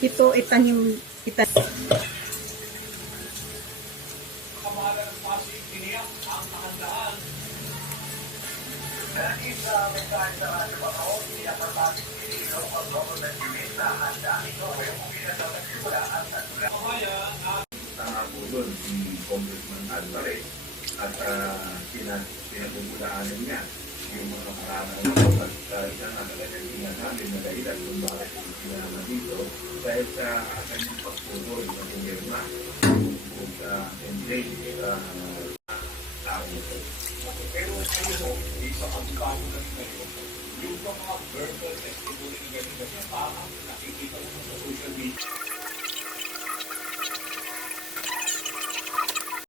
Ito itanim Kamahalan ng Pasig, tiniyak ang kahandaan. Isa mensahe sa radyo Bakaw, tiniyak ang Pasig, local government unit na handaan ito ay umina sa nagsimula at nagsimula. Kamahayan at Nakapulon si Congressman Alvarez at pinagpupulaan niya yung mga karanang at siya na talagang sinasabi na dahilan kung bakit yung sinama dito dahil sa kanyang pagpupul ng gobyerno kung sa engage sa tao nito. pero kayo, isa ang bago na kayo, yung mga verbal testimony na ganito, kasi parang nakikita mo sa social media.